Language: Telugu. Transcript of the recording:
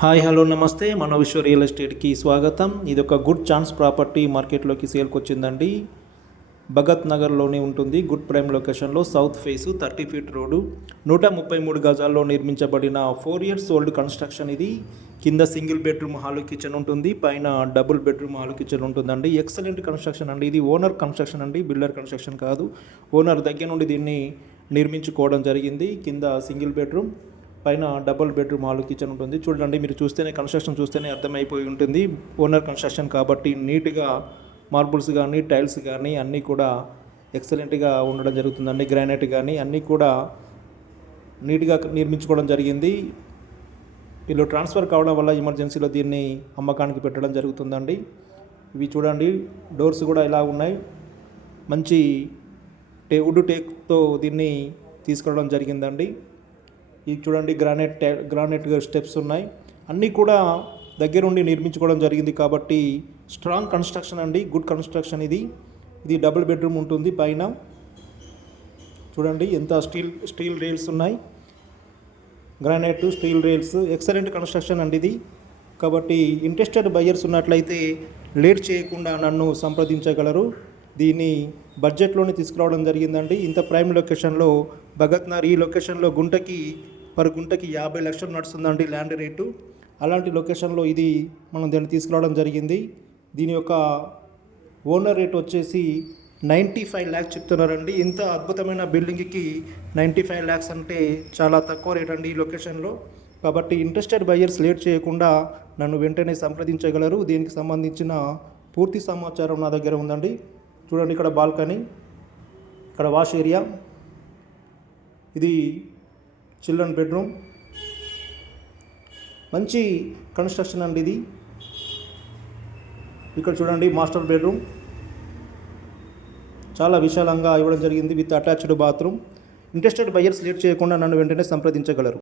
హాయ్ హలో నమస్తే మన విశ్వ రియల్ ఎస్టేట్కి స్వాగతం. ఇది ఒక గుడ్ ఛాన్స్ ప్రాపర్టీ మార్కెట్లోకి సేల్కి వచ్చిందండి. భగత్ నగర్లోనే ఉంటుంది. గుడ్ ప్రైమ్ లొకేషన్లో సౌత్ ఫేసు 30 ఫీట్ రోడ్డు 133 గజాల్లో నిర్మించబడిన 4 ఇయర్స్ ఓల్డ్ కన్స్ట్రక్షన్. ఇది కింద సింగిల్ బెడ్రూమ్ హాల్ కిచెన్ ఉంటుంది, పైన డబుల్ బెడ్రూమ్ హాల్ కిచెన్ ఉంటుందండి. ఎక్సలెంట్ కన్స్ట్రక్షన్ అండి. ఇది ఓనర్ కన్స్ట్రక్షన్ అండి, బిల్డర్ కన్స్ట్రక్షన్ కాదు. ఓనర్ దగ్గర నుండి దీన్ని నిర్మించుకోవడం జరిగింది. కింద సింగిల్ బెడ్రూమ్, పైన డబుల్ బెడ్రూమ్ హాల్ కిచెన్ ఉంటుంది. చూడండి, మీరు చూస్తేనే కన్స్ట్రక్షన్ చూస్తేనే అర్థమైపోయి ఉంటుంది. ఓనర్ కన్స్ట్రక్షన్ కాబట్టి నీట్గా మార్బుల్స్ కానీ టైల్స్ కానీ అన్నీ కూడా ఎక్సలెంట్గా ఉండడం జరుగుతుందండి. గ్రానైట్ కానీ అన్నీ కూడా నీట్గా నిర్మించుకోవడం జరిగింది. వీళ్ళు ట్రాన్స్ఫర్ కావడం వల్ల ఎమర్జెన్సీలో దీన్ని అమ్మకానికి పెట్టడం జరుగుతుందండి. ఇవి చూడండి, డోర్స్ కూడా ఇలా ఉన్నాయి. మంచి వుడ్ టేక్తో దీన్ని తీసుకోవడం జరిగిందండి. ఇది చూడండి, గ్రానైట్ స్టెప్స్ ఉన్నాయి. అన్నీ కూడా దగ్గరుండి నిర్మించుకోవడం జరిగింది కాబట్టి స్ట్రాంగ్ కన్స్ట్రక్షన్ అండి, గుడ్ కన్స్ట్రక్షన్. ఇది డబుల్ బెడ్రూమ్ ఉంటుంది. పైన చూడండి ఎంత స్టీల్ రైల్స్ ఉన్నాయి, granite steel rails, excellent construction అండి ఇది. కాబట్టి ఇంట్రెస్టెడ్ బయ్యర్స్ ఉన్నట్లయితే లేట్ చేయకుండా నన్ను సంప్రదించగలరు. దీన్ని బడ్జెట్లోనే తీసుకురావడం జరిగిందండి. ఇంత ప్రైమ్ లొకేషన్లో భగత్ నగర్, ఈ లొకేషన్లో పర్ గుంటకి 50 లక్షలు నడుస్తుందండి ల్యాండ్ రేటు. అలాంటి లొకేషన్లో ఇది మనం దీన్ని తీసుకురావడం జరిగింది. దీని యొక్క ఓనర్ రేట్ వచ్చేసి 95 ల్యాక్స్ చెప్తున్నారండి. ఇంత అద్భుతమైన బిల్డింగ్కి 95 ల్యాక్స్ అంటే చాలా తక్కువ రేట్ అండి ఈ లొకేషన్లో. కాబట్టి ఇంట్రెస్టెడ్ బయ్యర్స్ లేట్ చేయకుండా నన్ను వెంటనే సంప్రదించగలరు. దీనికి సంబంధించిన పూర్తి సమాచారం నా దగ్గర ఉందండి. చూడండి, ఇక్కడ బాల్కనీ, ఇక్కడ వాష్ ఏరియా, ఇది చిల్డ్రన్ బెడ్రూమ్. మంచి కన్స్ట్రక్షన్ అండి ఇది. ఇక్కడ చూడండి, మాస్టర్ బెడ్రూమ్ చాలా విశాలంగా ఇవ్వడం జరిగింది with attached bathroom. Interested buyers late చేయకుండా నన్ను వెంటనే సంప్రదించగలరు.